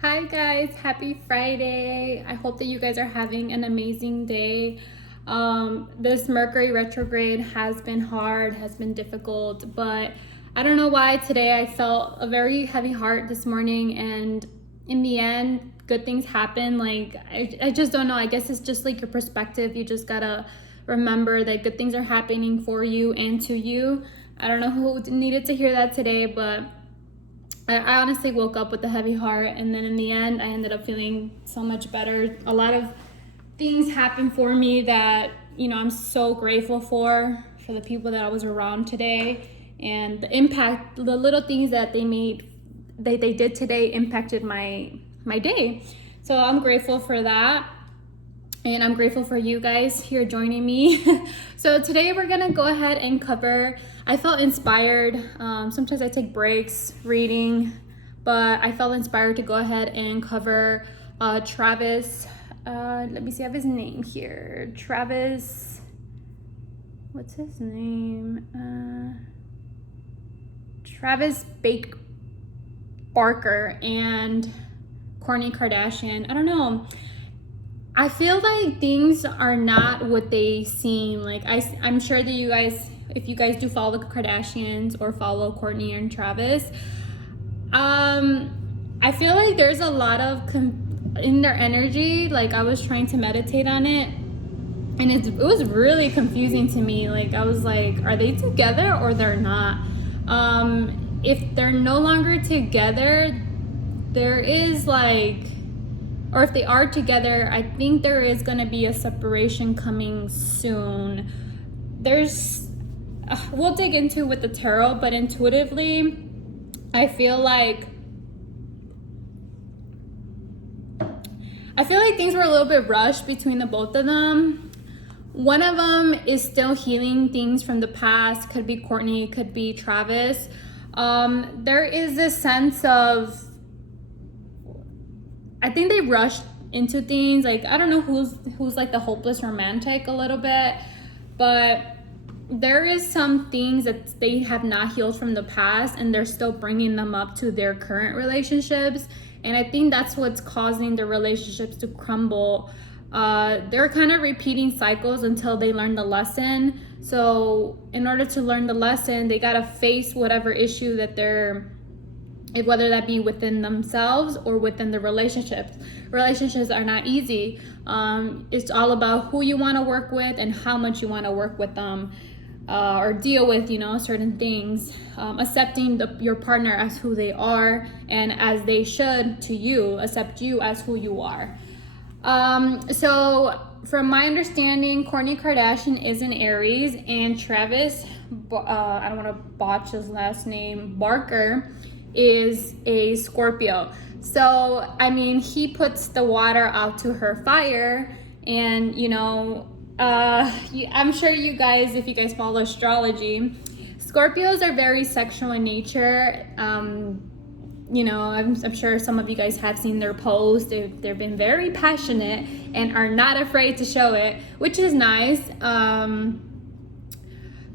Hi guys, happy Friday. I hope that you guys are having an amazing day. This Mercury retrograde has been hard, has been difficult, but I don't know why today I felt a very heavy heart this morning, and in the end, good things happen. I just don't know. I guess it's just like your perspective. You just gotta remember that good things are happening for you and to you. I don't know who needed to hear that today, but I honestly woke up with a heavy heart, and then in the end, I ended up feeling so much better. A lot of things happened for me that, I'm so grateful for the people that I was around today, and the impact, the little things that they did today impacted my day. So I'm grateful for that. And I'm grateful for you guys here joining me. So today we're gonna go ahead and cover, I felt inspired. Sometimes I take breaks reading, but I felt inspired to go ahead and cover Travis. Let me see, I have his name here. Travis, what's his name? Travis Barker and Kourtney Kardashian. I don't know. I feel like things are not what they seem. Like I'm sure that you guys, if you guys do follow the Kardashians or follow Kourtney and Travis, I feel like there's a lot of in their energy. Like I was trying to meditate on it, and it was really confusing to me. Like I was like, are they together or they're not? If they're no longer together, there is like, or if they are together, I think there is going to be a separation coming soon. We'll dig into with the tarot, but intuitively, I feel like things were a little bit rushed between the both of them. One of them is still healing things from the past. Could be Kourtney, could be Travis. There is this sense of, I think they rushed into things. Like, I don't know who's like the hopeless romantic a little bit, but there is some things that they have not healed from the past, and they're still bringing them up to their current relationships. And I think that's what's causing the relationships to crumble. They're kind of repeating cycles until they learn the lesson. So in order to learn the lesson, they got to face whatever issue that whether that be within themselves or within the relationships. Relationships are not easy. It's all about who you want to work with and how much you want to work with them, or deal with, certain things. Accepting your partner as who they are, and as they should to you, accept you as who you are. So from my understanding, Kourtney Kardashian is an Aries, and Travis, I don't want to botch his last name, Barker, is a Scorpio. So I mean, he puts the water out to her fire, and I'm sure you guys, if you guys follow astrology, Scorpios are very sexual in nature. I'm sure some of you guys have seen their posts. They've been very passionate and are not afraid to show it, which is nice.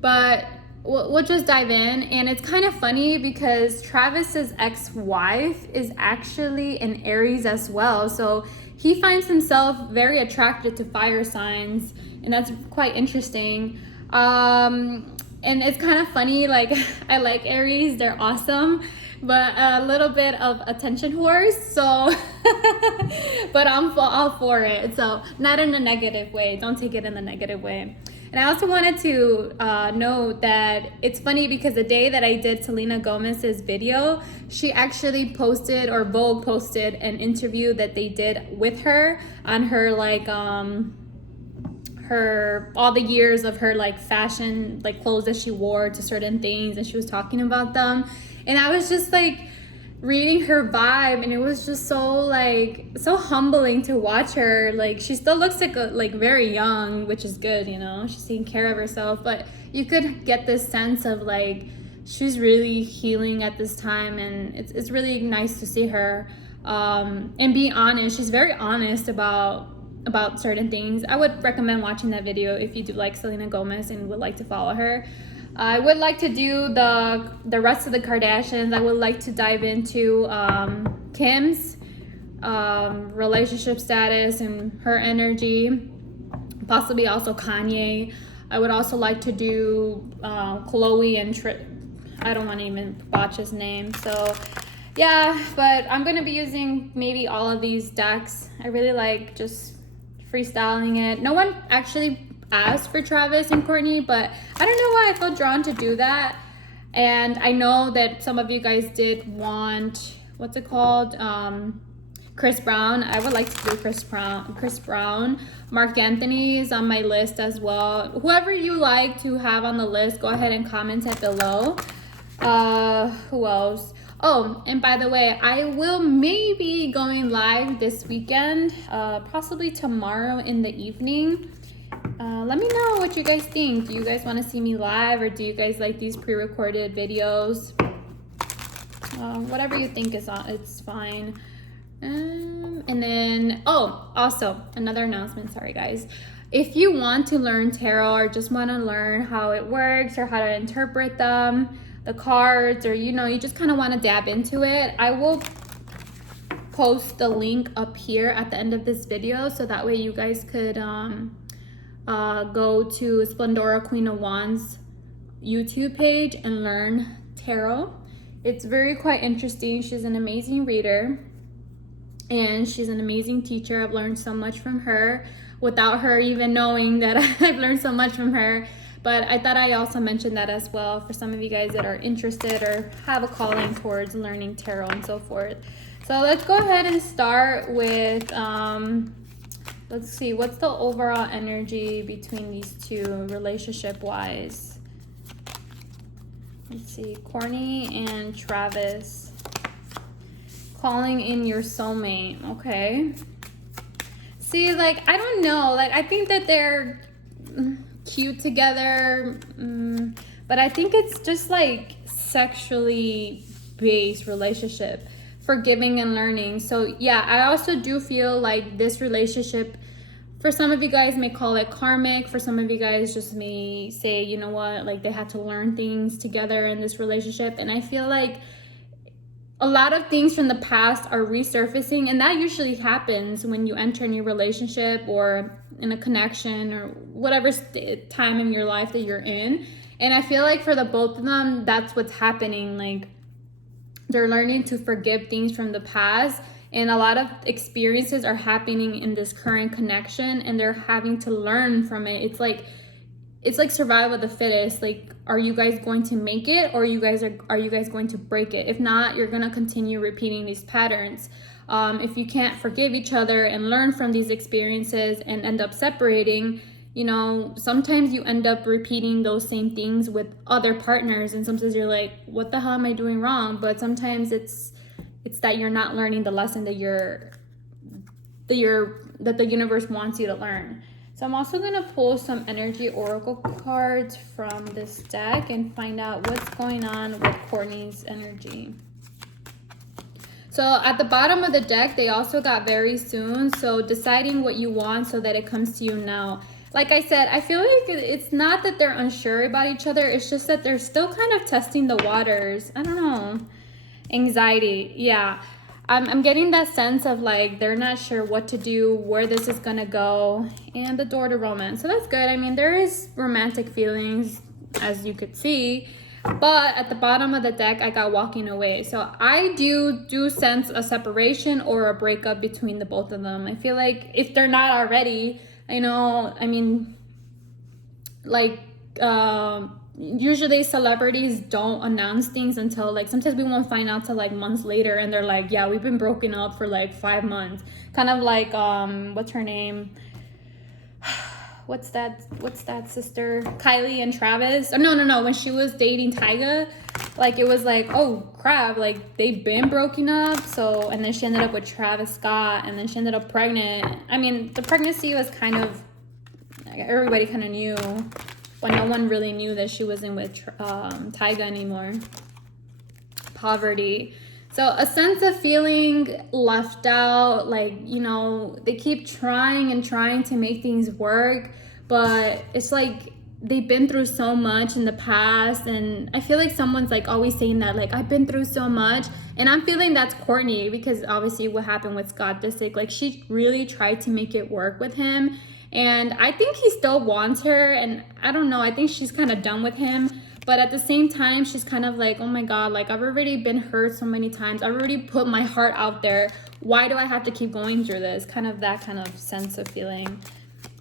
But we'll just dive in. And it's kind of funny because Travis's ex-wife is actually an Aries as well. So he finds himself very attracted to fire signs, and that's quite interesting. And it's kind of funny, like I like Aries, they're awesome, but a little bit of attention whores. So, but I'm all for it. So not in a negative way. Don't take it in a negative way. And I also wanted to note that it's funny because the day that I did Selena Gomez's video, she actually posted, or Vogue posted, an interview that they did with her on her all the years of her fashion, clothes that she wore to certain things, and she was talking about them. And I was just reading her vibe, and it was just so humbling to watch her. She still looks very young, which is good, she's taking care of herself, but you could get this sense of she's really healing at this time, and it's really nice to see her and be honest. She's very honest about certain things. I would recommend watching that video if you do like Selena Gomez and would like to follow her. I would like to do the rest of the Kardashians. I would like to dive into Kim's relationship status and her energy, possibly also Kanye. I would also like to do Chloe and I don't want to even botch his name. So yeah, but I'm going to be using maybe all of these decks. I really like just freestyling it. No one actually asked for Travis and Kourtney, but I don't know why I felt drawn to do that. And I know that some of you guys did want, what's it called? Chris Brown. I would like to do Chris Brown. Mark Anthony is on my list as well. Whoever you like to have on the list, go ahead and comment it below. Who else? Oh, and by the way, I will maybe going live this weekend, possibly tomorrow in the evening. Let me know what you guys think. Do you guys want to see me live, or do you guys like these pre-recorded videos? Whatever you think is on, it's fine. And then, oh, also another announcement, sorry guys. If you want to learn tarot or just want to learn how it works or how to interpret them, the cards, or you just kind of want to dab into it, I will post the link up here at the end of this video, so that way you guys could go to Splendora Queen of Wands YouTube page and learn tarot. It's very quite interesting. She's an amazing reader and she's an amazing teacher. I've learned so much from her without her even knowing that I've learned so much from her. But I thought I also mentioned that as well for some of you guys that are interested or have a calling towards learning tarot and so forth. So let's go ahead and start with, let's see, what's the overall energy between these two relationship-wise? Let's see, Kourtney and Travis. Calling in your soulmate, okay. See, like, I don't know, like, I think that they're cute together, but I think it's just like sexually based relationship, forgiving and learning. So yeah, I also do feel like this relationship, for some of you guys may call it karmic, for some of you guys just may say, you know what, like they had to learn things together in this relationship. And I feel like a lot of things from the past are resurfacing, and that usually happens when you enter a new relationship or in a connection or whatever time in your life that you're in. And I feel like for the both of them, that's what's happening. Like they're learning to forgive things from the past, and a lot of experiences are happening in this current connection, and they're having to learn from it. It's like survival of the fittest. Like, are you guys going to make it, or are you guys going to break it? If not, you're gonna continue repeating these patterns. If you can't forgive each other and learn from these experiences and end up separating, sometimes you end up repeating those same things with other partners, and sometimes you're like, what the hell am I doing wrong? But sometimes it's that you're not learning the lesson that the universe wants you to learn. So I'm also going to pull some energy oracle cards from this deck and find out what's going on with Kourtney's energy. So at the bottom of the deck, they also got very soon. So deciding what you want so that it comes to you now. Like I said, I feel like it's not that they're unsure about each other. It's just that they're still kind of testing the waters. I don't know. Anxiety. Yeah. I'm getting that sense of like they're not sure what to do, where this is gonna go, and the door to romance. So that's good. I mean, there is romantic feelings, as you could see, but at the bottom of the deck, I got walking away. So I do sense a separation or a breakup between the both of them. I feel like if they're not already, usually celebrities don't announce things until like, sometimes we won't find out till like months later, and they're like, yeah, we've been broken up for like 5 months. Kind of like what's her name, what's that sister, Kylie and Travis. Oh, no, when she was dating Tyga, like it was like, oh crap, like they've been broken up. So, and then she ended up with Travis Scott, and then she ended up pregnant. I mean, the pregnancy was kind of, everybody kind of knew, but no one really knew that she wasn't with Tyga anymore. Poverty. So a sense of feeling left out, like, they keep trying and trying to make things work, but it's like they've been through so much in the past, and I feel like someone's like always saying that, like, I've been through so much, and I'm feeling that's Kourtney, because obviously what happened with Scott Disick, like, she really tried to make it work with him, and I think he still wants her, and I don't know, I think she's kind of done with him, but at the same time, she's kind of like, oh my God, like, I've already been hurt so many times, I've already put my heart out there, why do I have to keep going through this? Kind of that kind of sense of feeling.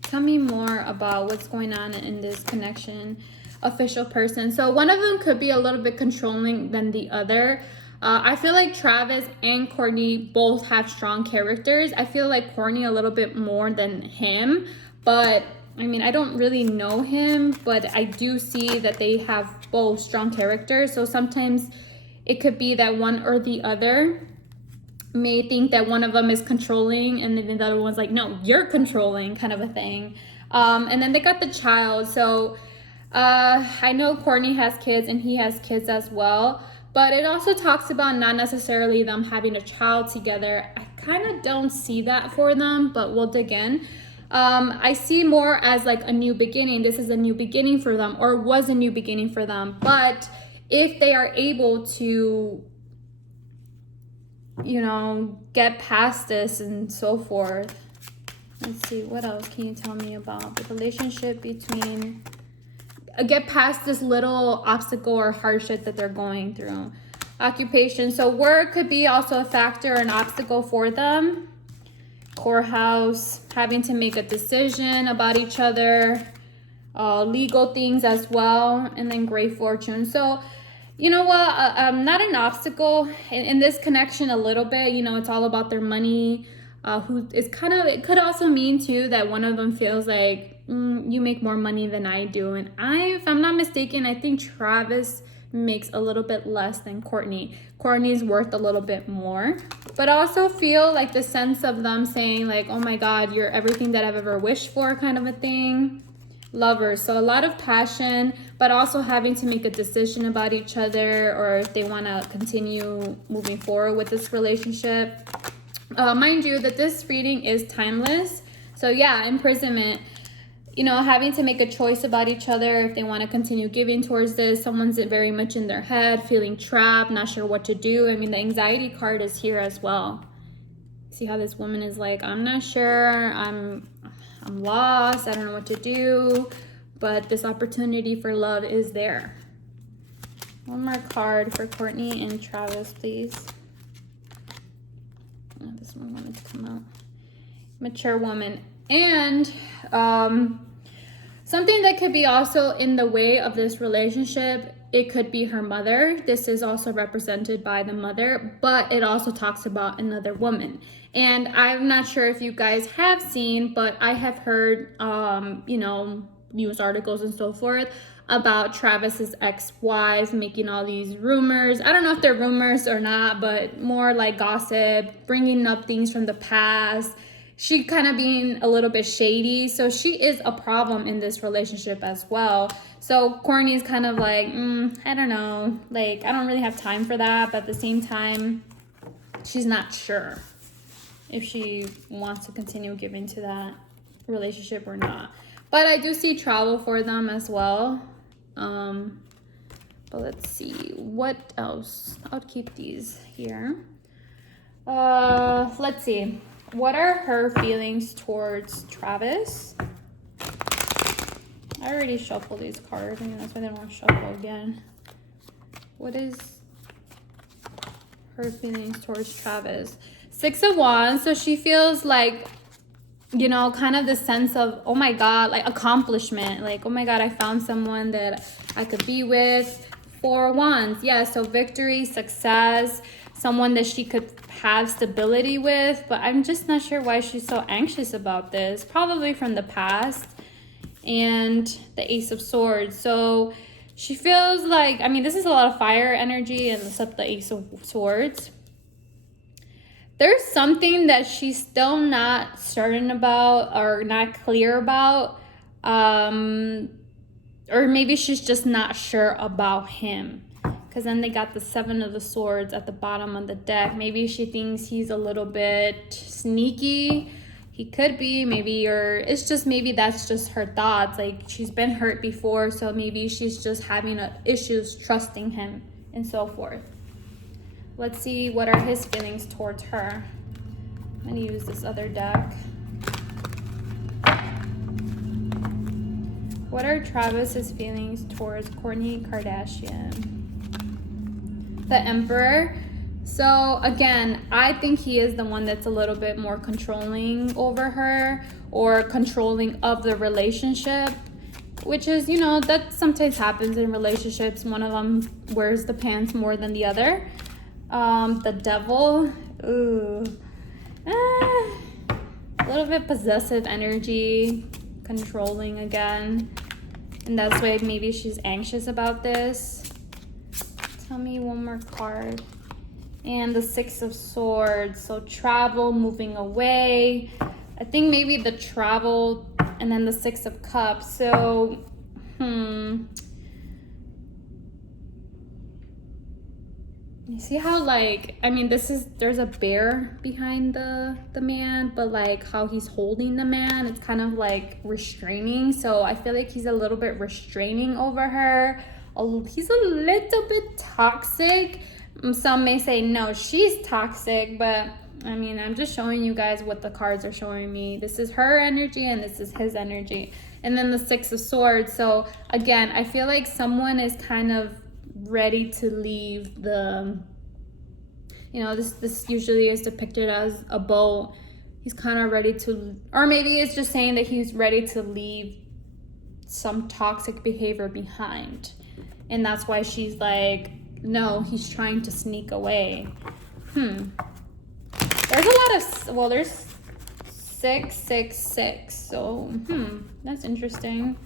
Tell me more about what's going on in this connection. Official person. So one of them could be a little bit controlling than the other. I feel like Travis and Kourtney both have strong characters. I feel like Kourtney a little bit more than him. But, I mean, I don't really know him. But I do see that they have both strong characters. So sometimes it could be that one or the other may think that one of them is controlling, and then the other one's like, no, you're controlling, kind of a thing. And then they got the child. So I know Kourtney has kids and he has kids as well, but it also talks about not necessarily them having a child together. I kind of don't see that for them, but we'll dig in. I see more as like a new beginning. This is a new beginning for them, or was a new beginning for them. But if they are able to, you know, get past this and so forth. Let's see, what else can you tell me about the relationship between, get past this little obstacle or hardship that they're going through. Occupation, so work could be also a factor, an obstacle for them. Courthouse, having to make a decision about each other. Legal things as well. And then great fortune. So, you know what, not an obstacle in this connection a little bit, you know, it's all about their money, who is kind of, it could also mean too that one of them feels like, you make more money than I do. And if I'm not mistaken, I think Travis makes a little bit less than Kourtney. Kourtney's worth a little bit more, but I also feel like the sense of them saying like, oh my God, you're everything that I've ever wished for, kind of a thing. Lovers, so a lot of passion, but also having to make a decision about each other, or if they want to continue moving forward with this relationship. Mind you that this reading is timeless. So yeah, imprisonment, you know, having to make a choice about each other, if they want to continue giving towards this. Someone's very much in their head, feeling trapped, not sure what to do. I mean, the anxiety card is here as well. See how this woman is like, I'm not sure, I'm lost, I don't know what to do, but this opportunity for love is there. One more card for Kourtney and Travis, please. Oh, this one wanted to come out. Mature woman. And something that could be also in the way of this relationship, it could be her mother. This is also represented by the mother, but it also talks about another woman. And I'm not sure if you guys have seen, but I have heard, you know, news articles and so forth about Travis's ex-wife making all these rumors. I don't know if they're rumors or not, but more like gossip, bringing up things from the past. She kind of being a little bit shady. So she is a problem in this relationship as well. So Kourtney's kind of like, I don't know. Like, I don't really have time for that. But at the same time, she's not sure if she wants to continue giving to that relationship or not. But I do see travel for them as well. But let's see. What else? I'll keep these here. Let's see. What are her feelings towards Travis? I already shuffled these cards. I mean, that's why I didn't want to shuffle again. What is her feelings towards Travis? 6 of Wands. So she feels like, you know, kind of the sense of, oh my God, like accomplishment. Like, oh my God, I found someone that I could be with. 4 of Wands. Yeah, so victory, success, someone that she could have stability with. But I'm just not sure why she's so anxious about this. Probably from the past. And the Ace of Swords. So she feels like, I mean, this is a lot of fire energy, and except the Ace of Swords. There's something that she's still not certain about or not clear about. Or maybe she's just not sure about him. Because then they got the 7 of the Swords at the bottom of the deck. Maybe she thinks he's a little bit sneaky. he could be, maybe, or it's just maybe that's just her thoughts. Like, she's been hurt before, so maybe she's just having issues trusting him and so forth. Let's see, what are his feelings towards her? I'm gonna use this other deck. What are Travis's feelings towards Kourtney Kardashian? The Emperor. So again, I think he is the one that's a little bit more controlling over her, or controlling of the relationship, which is, you know, that sometimes happens in relationships. One of them wears the pants more than the other. The Devil. Ooh. A little bit possessive energy, controlling again. And that's why maybe she's anxious about this. Tell me one more card. And the Six of Swords. So travel, moving away. I think maybe the travel, and then the Six of Cups. So, you see how, like, I mean, there's a bear behind the man, but like how he's holding the man, it's kind of like restraining. So I feel like he's a little bit restraining over her. He's a little bit toxic. Some may say, no, she's toxic, but I mean, I'm just showing you guys what the cards are showing me. This is her energy and this is his energy. And then the Six of Swords. So again, I feel like someone is kind of ready to leave the, you know, this usually is depicted as a boat. He's kind of ready to, or maybe it's just saying that he's ready to leave some toxic behavior behind. And that's why she's like, no, he's trying to sneak away. There's a lot of, well, there's 666. So, that's interesting.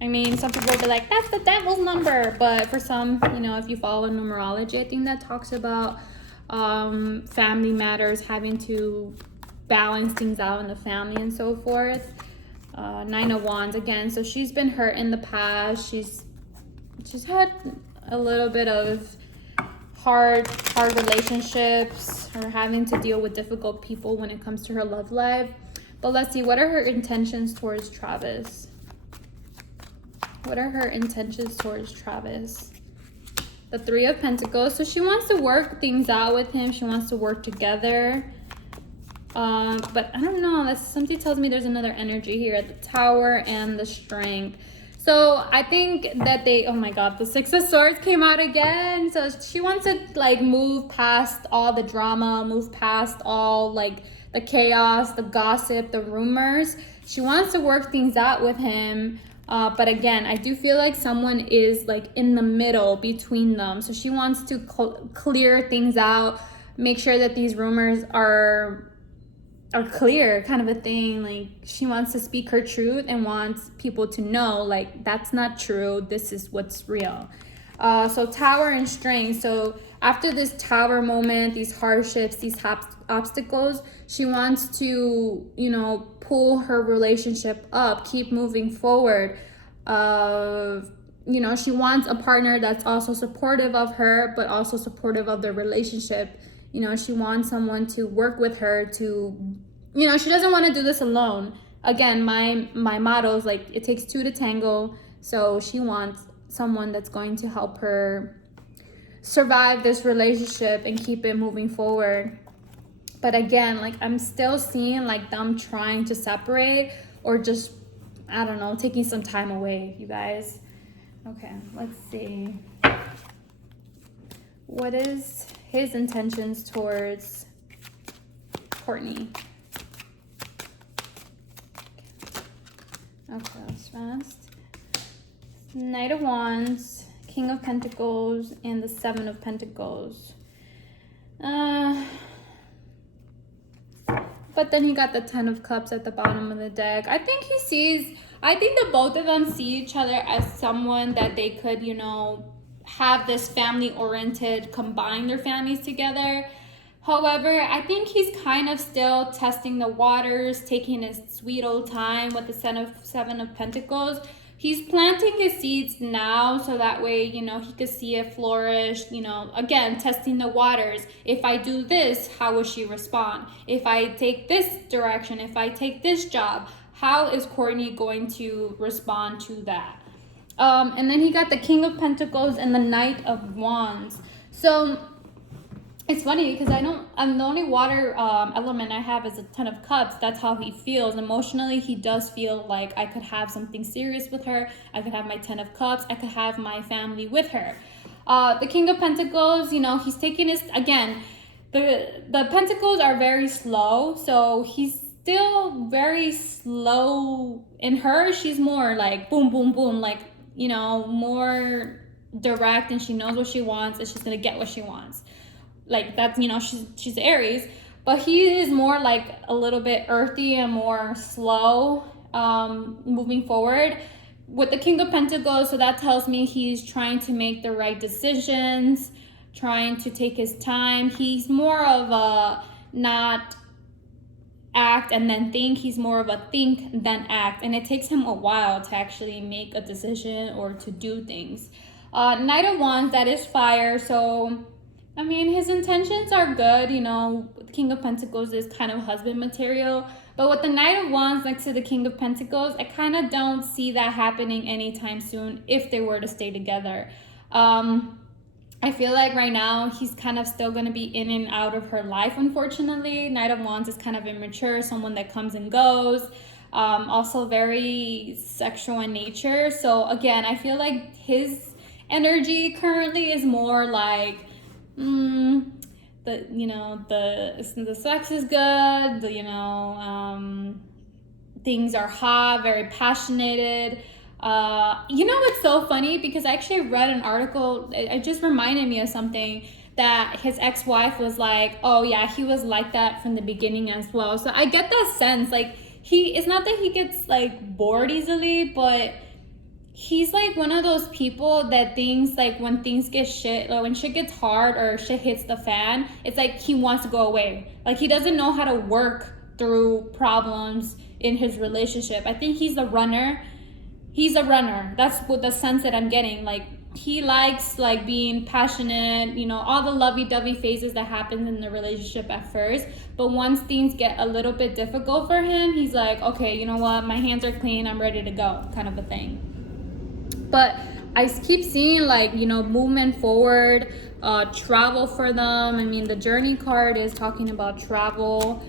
I mean, some people will be like, that's the devil's number. But for some, you know, if you follow numerology, I think that talks about family matters, having to balance things out in the family and so forth. Nine of Wands again. So she's been hurt in the past. She's had a little bit of hard relationships, or having to deal with difficult people when it comes to her love life. But let's see, what are her intentions towards Travis? What are her intentions towards Travis? The Three of Pentacles. So she wants to work things out with him. She wants to work together. But I don't know. Something tells me there's another energy here. The Tower and the Strength. So I think that oh my God, the Six of Swords came out again. So she wants to like move past all the drama, move past all like the chaos, the gossip, the rumors. She wants to work things out with him. But again, I do feel like someone is like in the middle between them. So she wants to clear things out, make sure that these rumors are clear, kind of a thing. Like, she wants to speak her truth and wants people to know, like, that's not true, this is what's real. So Tower and Strength. So after this Tower moment, these hardships, these obstacles, she wants to, you know, pull her relationship up, keep moving forward. You know, she wants a partner that's also supportive of her, but also supportive of the relationship. You know, she wants someone to work with her to, you know, she doesn't want to do this alone. Again, my motto is like, it takes two to tango. So she wants someone that's going to help her survive this relationship and keep it moving forward. But again, like, I'm still seeing like them trying to separate, or just, I don't know, taking some time away, you guys. Okay, let's see. What is his intentions towards Kourtney? Okay, that's fast. Knight of Wands, King of Pentacles, and the Seven of Pentacles. But then he got the Ten of Cups at the bottom of the deck. I think that both of them see each other as someone that they could, you know, have this family-oriented, combine their families together. However, I think he's kind of still testing the waters, taking his sweet old time with the Seven of Pentacles. he's planting his seeds now so that way, you know, he could see it flourish, you know, again, testing the waters. If I do this, how will she respond? If I take this direction, if I take this job, how is Kourtney going to respond to that? And then he got the King of Pentacles and the Knight of Wands. So it's funny because I'm the only water element I have is a Ten of Cups. That's how he feels. Emotionally, he does feel like I could have something serious with her. I could have my Ten of Cups. I could have my family with her. The King of Pentacles, you know, he's taking his, again, the Pentacles are very slow. So he's still very slow. In her, she's more like boom, boom, boom. Like, you know, more direct, and she knows what she wants and she's going to get what she wants. Like that's, you know, she's Aries, but he is more like a little bit earthy and more slow moving forward with the King of Pentacles. So that tells me he's trying to make the right decisions, trying to take his time. He's more of a not act and then think. He's more of a think then act, and it takes him a while to actually make a decision or to do things. Knight of Wands, that is fire. So I mean, his intentions are good, you know. The King of Pentacles is kind of husband material. But with the Knight of Wands next to the King of Pentacles, I kind of don't see that happening anytime soon if they were to stay together. I feel like right now he's kind of still going to be in and out of her life, unfortunately. Knight of Wands is kind of immature, someone that comes and goes. Also very sexual in nature. So again, I feel like his energy currently is more like, you know, the sex is good, you know, things are hot, very passionate. You know, it's so funny because I actually read an article, it just reminded me of something, that his ex-wife was like, oh yeah, he was like that from the beginning as well. So I get that sense, like it's not that he gets like bored easily, but he's like one of those people that things, like when things get shit, like when shit gets hard or shit hits the fan, it's like he wants to go away. Like he doesn't know how to work through problems in his relationship. I think he's a runner. He's a runner. That's what the sense that I'm getting. Like he likes like being passionate, you know, all the lovey-dovey phases that happen in the relationship at first. But once things get a little bit difficult for him, he's like, okay, you know what? My hands are clean. I'm ready to go, kind of a thing. But I keep seeing like, you know, movement forward, travel for them. I mean, the Journey card is talking about travel,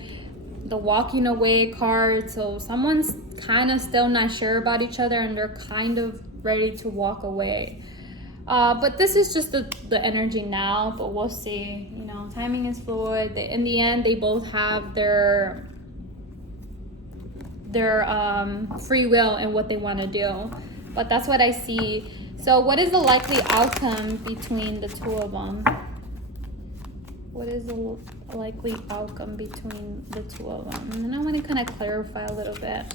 the Walking Away card. So someone's kind of still not sure about each other and they're kind of ready to walk away. But this is just the energy now, but we'll see. You know, timing is fluid. In the end, they both have their free will and what they want to do. But that's what I see. So what is the likely outcome between the two of them? What is the likely outcome between the two of them? And I want to kind of clarify a little bit.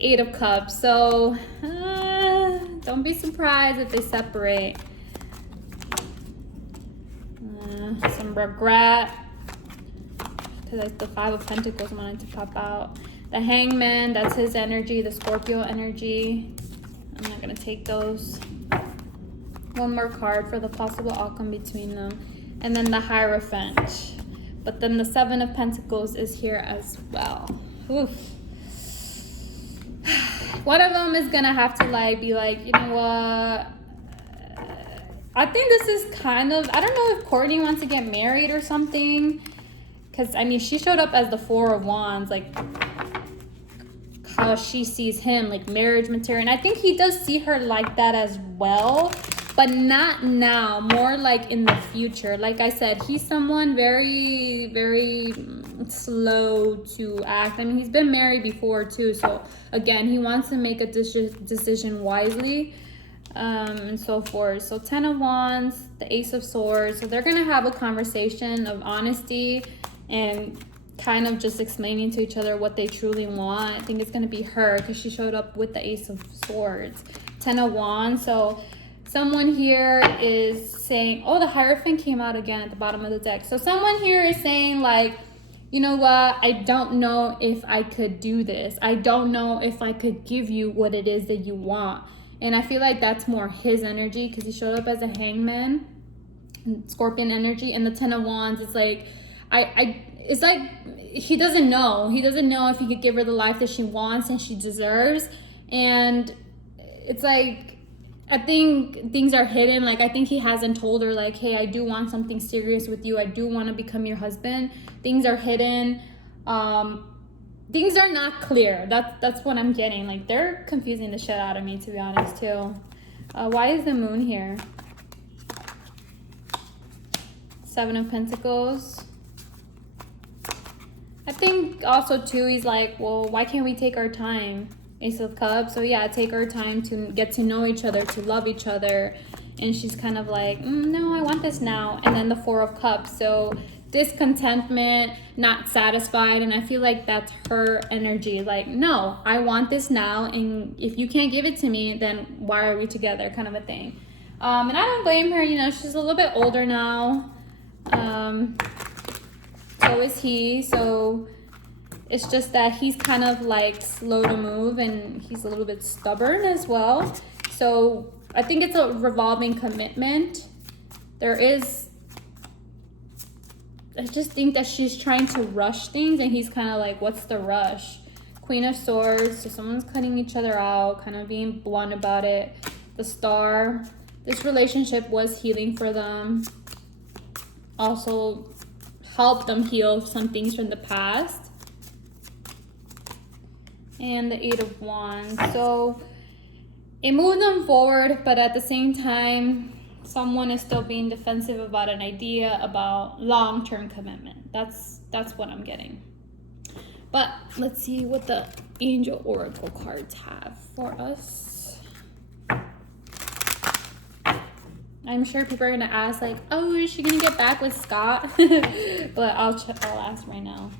Eight of Cups. So don't be surprised if they separate. Some regret. Because the Five of Pentacles wanted to pop out. The Hangman, that's his energy. The Scorpio energy. I'm not going to take those. One more card for the possible outcome between them. And then the Hierophant. But then the Seven of Pentacles is here as well. Oof. One of them is going to have to like be like, you know what? I think this is kind of, I don't know if Kourtney wants to get married or something. Because, I mean, she showed up as the Four of Wands. Like, how she sees him, like marriage material. And I think he does see her like that as well, but not now, more like in the future. Like I said, he's someone very, very slow to act. I mean, he's been married before too. So again, he wants to make a decision wisely, and so forth. So Ten of Wands, the Ace of Swords. So they're going to have a conversation of honesty and kind of just explaining to each other what they truly want. I think it's going to be her because she showed up with the Ace of Swords. Ten of Wands. So someone here is saying, oh, the Hierophant came out again at the bottom of the deck. So someone here is saying like, you know what, I don't know if I could do this. I don't know if I could give you what it is that you want. And I feel like that's more his energy, because he showed up as a hangman, Scorpion energy, and the 10 of Wands. It's like, it's like he doesn't know. He doesn't know if he could give her the life that she wants and she deserves. And it's like, I think things are hidden. Like, I think he hasn't told her, like, hey, I do want something serious with you. I do want to become your husband. Things are hidden. Things are not clear. That's what I'm getting. Like, they're confusing the shit out of me, to be honest, too. Why is the moon here? 7 of Pentacles. I think also, too, he's like, well, why can't we take our time? Ace of Cups. So yeah, take our time to get to know each other, to love each other. And she's kind of like, no, I want this now. And then the 4 of Cups. So discontentment, not satisfied. And I feel like that's her energy. Like, no, I want this now. And if you can't give it to me, then why are we together, kind of a thing. And I don't blame her. You know, she's a little bit older now. So is he. So it's just that he's kind of like slow to move, and he's a little bit stubborn as well. So I think it's a revolving commitment. I just think that she's trying to rush things, and he's kind of like, what's the rush? Queen of Swords. So someone's cutting each other out, kind of being blunt about it. The Star. This relationship was healing for them. Also helped them heal some things from the past. And the 8 of Wands. So it moved them forward, but at the same time, someone is still being defensive about an idea about long-term commitment. That's what I'm getting. But let's see what the Angel Oracle cards have for us. I'm sure people are gonna ask, like, oh, is she gonna get back with Scott? But I'll ask right now.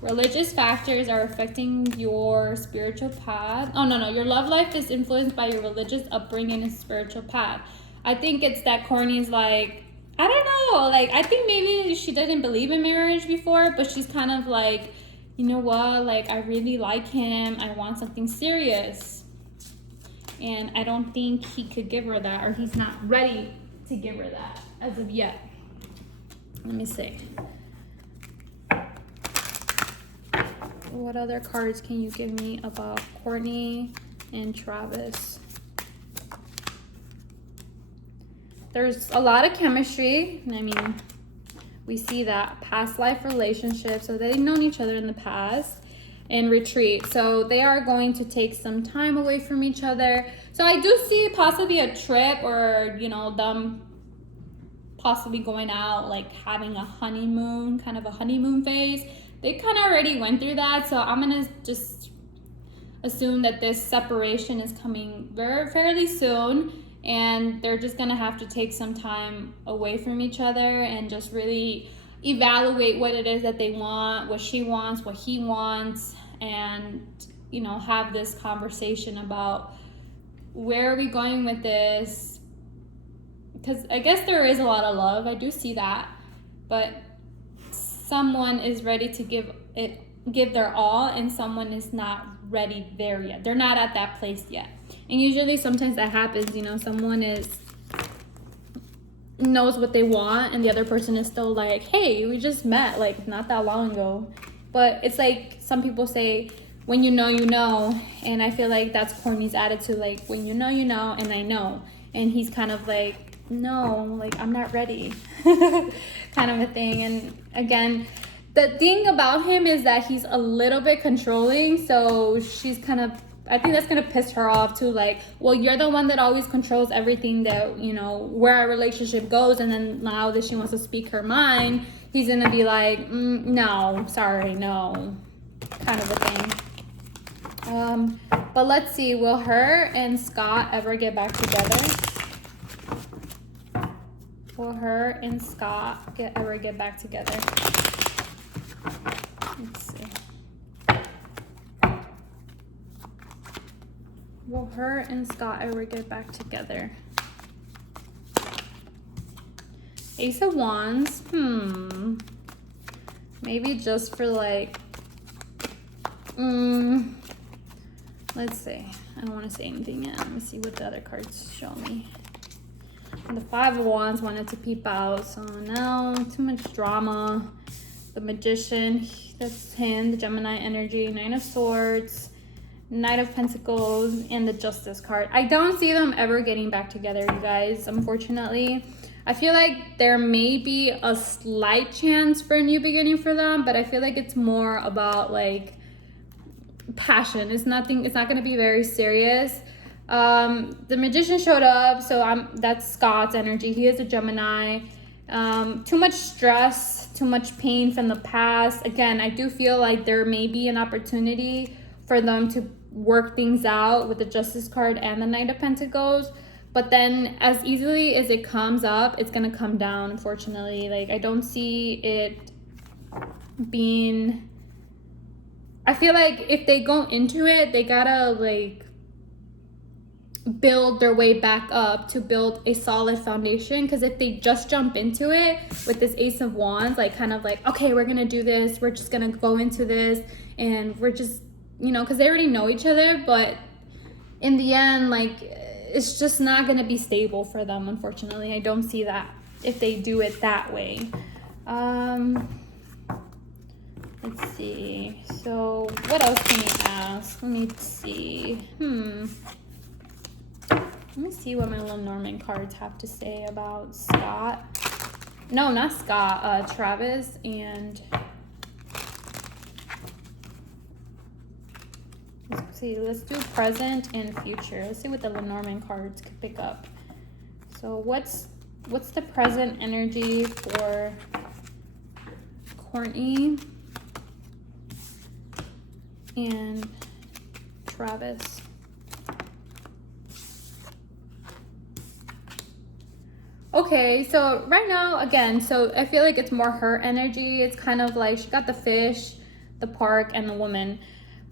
Religious factors are affecting your spiritual path. Oh, no. Your love life is influenced by your religious upbringing and spiritual path. I think it's that Kourtney's like, I don't know. Like, I think maybe she didn't believe in marriage before, but she's kind of like, you know what? Like, I really like him. I want something serious. And I don't think he could give her that, or he's not ready to give her that as of yet. Let me see. What other cards can you give me about Kourtney and Travis? There's a lot of chemistry. I mean, we see that. Past life relationships. So they've known each other in the past. And retreat. So they are going to take some time away from each other. So I do see possibly a trip, or, you know, them possibly going out, like having a honeymoon, kind of a honeymoon phase. They kind of already went through that, so I'm gonna just assume that this separation is coming fairly soon, and they're just gonna have to take some time away from each other and just really evaluate what it is that they want, what she wants, what he wants, and, you know, have this conversation about where are we going with this. Because I guess there is a lot of love, I do see that, but someone is ready to give their all, and someone is not ready there yet. They're not at that place yet. And usually sometimes that happens, you know, someone knows what they want, and the other person is still like, hey, we just met like not that long ago. But it's like some people say, when you know, you know. And I feel like that's Kourtney's attitude, like, when you know, and I know. And he's kind of like, no, like, I'm not ready. Kind of a thing. And again, the thing about him is that he's a little bit controlling. So she's kind of, I think that's gonna piss her off too. Like, well, you're the one that always controls everything that, you know, where our relationship goes. And then now that she wants to speak her mind, he's gonna be like, no, sorry, no, kind of a thing. But let's see, will her and Scott ever get back together? Will her and Scott ever get back together? Let's see. Will her and Scott ever get back together? Ace of Wands. Maybe just for like, let's see. I don't want to say anything yet. Let me see what the other cards show me. And the Five of Wands wanted to peep out. So now, too much drama. The Magician, that's him, the Gemini energy. Nine of Swords, Knight of Pentacles, and the Justice card. I don't see them ever getting back together, you guys, unfortunately. I feel like there may be a slight chance for a new beginning for them, but I feel like it's more about like passion. It's not going to be very serious. The Magician showed up, so that's Scott's energy. He is a Gemini. Too much stress, too much pain from the past. Again, I do feel like there may be an opportunity for them to work things out with the Justice card and the Knight of Pentacles. But then as easily as it comes up, it's going to come down, unfortunately. Like, I don't see it being... I feel like if they go into it, they gotta, like, build their way back up to build a solid foundation. Because if they just jump into it with this Ace of Wands, like, kind of like, okay, we're going to do this. We're just going to go into this. And we're just, you know, because they already know each other. But in the end, like... it's just not going to be stable for them, unfortunately. I don't see that if they do it that way. Let's see. So what else can we ask? Let me see. Let me see what my Lenormand cards have to say about Scott. No, not Scott. Travis and... let's see, let's do present and future. Let's see what the Lenormand cards could pick up. So what's the present energy for Kourtney and Travis? Okay, so right now, again, so I feel like it's more her energy. It's kind of like she got the fish, the park, and the woman.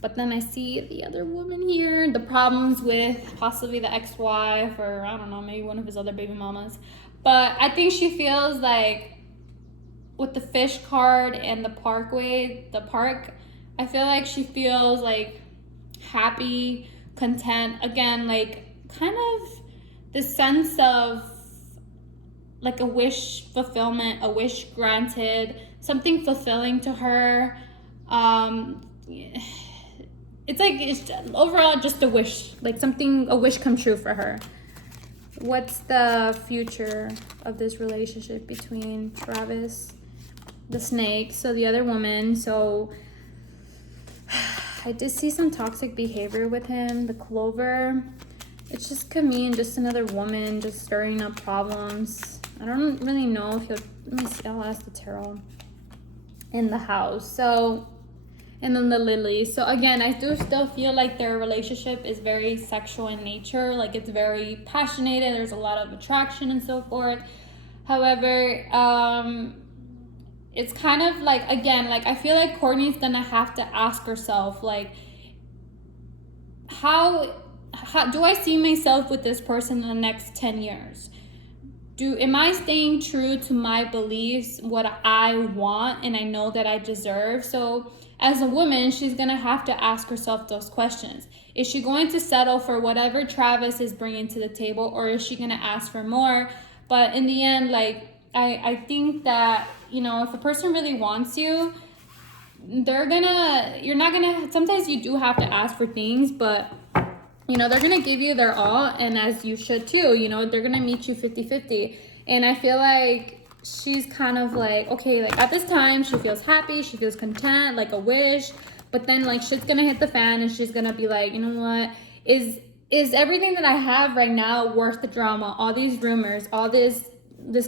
But then I see the other woman here, the problems with possibly the ex-wife or, I don't know, maybe one of his other baby mamas. But I think she feels like with the fish card and the park, I feel like she feels like happy, content. Again, like kind of the sense of like a wish fulfillment, a wish granted, something fulfilling to her. It's like, it's overall just a wish, like something, a wish come true for her. What's the future of this relationship between Travis, the snake, so the other woman? So I did see some toxic behavior with him, the clover. It just could mean just another woman just stirring up problems. I don't really know if he'll, let me see, I'll ask the tarot. In the house, so... and then the lily. So again, I do still feel like their relationship is very sexual in nature. Like it's very passionate. There's a lot of attraction and so forth. However, it's kind of like, again, like I feel like Kourtney's gonna have to ask herself, like, how do I see myself with this person in the next 10 years? Am I staying true to my beliefs, what I want and I know that I deserve? So as a woman, she's going to have to ask herself those questions. Is she going to settle for whatever Travis is bringing to the table, or is she going to ask for more? But in the end, like, I think that, you know, if a person really wants you, sometimes you do have to ask for things, but, you know, they're going to give you their all, and as you should too, you know, they're going to meet you 50-50. And I feel like she's kind of like, okay, like at this time she feels happy, she feels content, like a wish, but then like shit's gonna hit the fan and she's gonna be like, you know what, is everything that I have right now worth the drama, all these rumors, all this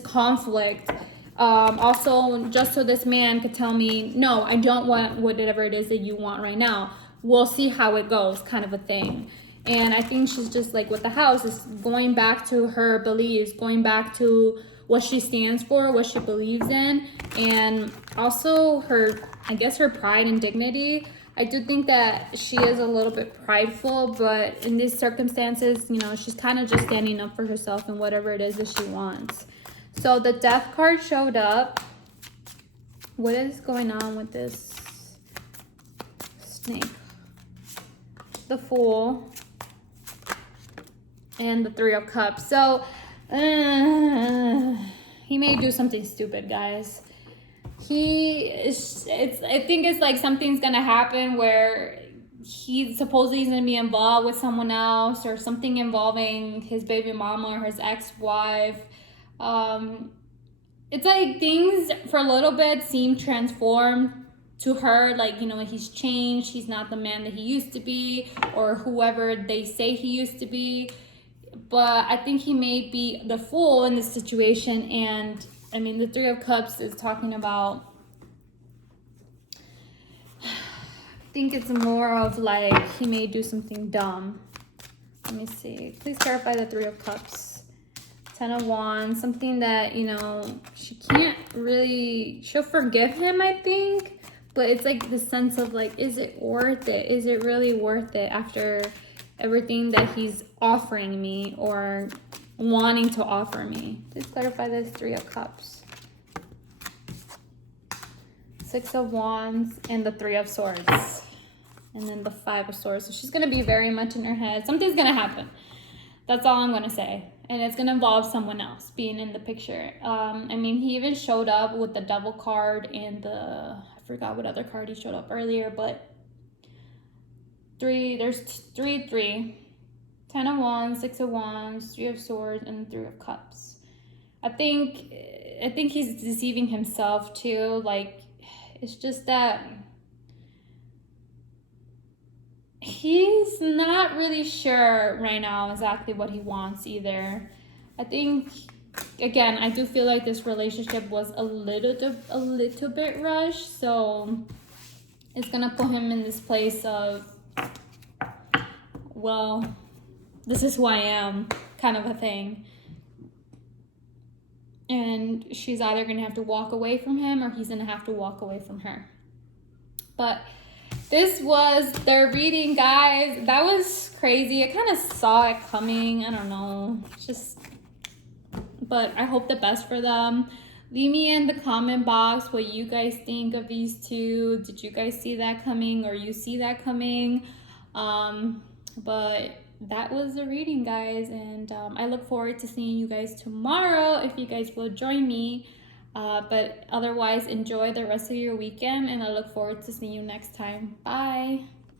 conflict, also just so this man could tell me, no, I don't want whatever it is that you want right now, we'll see how it goes, kind of a thing. And I think she's just like with the house is going back to her beliefs, going back to what she stands for, what she believes in, and also her, I guess, her pride and dignity. I do think that she is a little bit prideful, but in these circumstances, you know, she's kind of just standing up for herself and whatever it is that she wants. So the Death card showed up. What is going on with this snake? The Fool and the Three of Cups. So he may do something stupid, guys. I think it's like something's gonna happen where he's gonna be involved with someone else, or something involving his baby mama or his ex-wife. It's like things for a little bit seem transformed to her, like, you know, he's changed, he's not the man that he used to be, or whoever they say he used to be. But I think he may be the fool in this situation. And I mean, the Three of Cups is talking about, I think it's more of like he may do something dumb. Let me see. Please clarify the Three of Cups. 10 of Wands, something that, you know, she can't really, she'll forgive him, I think. But it's like the sense of like, is it worth it? Is it really worth it after everything that he's offering me or wanting to offer me? Please clarify this Three of Cups. 6 of Wands and the Three of Swords. And then the 5 of Swords. So she's going to be very much in her head. Something's going to happen. That's all I'm going to say. And it's going to involve someone else being in the picture. I mean, he even showed up with the Devil card and the, I forgot what other card he showed up earlier, but there's three. 10 of Wands, 6 of Wands, 3 of Swords, and 3 of Cups. I think he's deceiving himself too. Like, it's just that he's not really sure right now exactly what he wants either. I think, again, I do feel like this relationship was a little bit rushed. So it's gonna put him in this place of, well, this is who I am, kind of a thing. And she's either gonna have to walk away from him, or he's gonna have to walk away from her. But this was their reading, guys. That was crazy. I kind of saw it coming. I don't know. But I hope the best for them. Leave me in the comment box what you guys think of these two. Did you guys see that coming, or you see that coming? But that was the reading, guys. And I look forward to seeing you guys tomorrow if you guys will join me. But otherwise, enjoy the rest of your weekend, and I look forward to seeing you next time. Bye.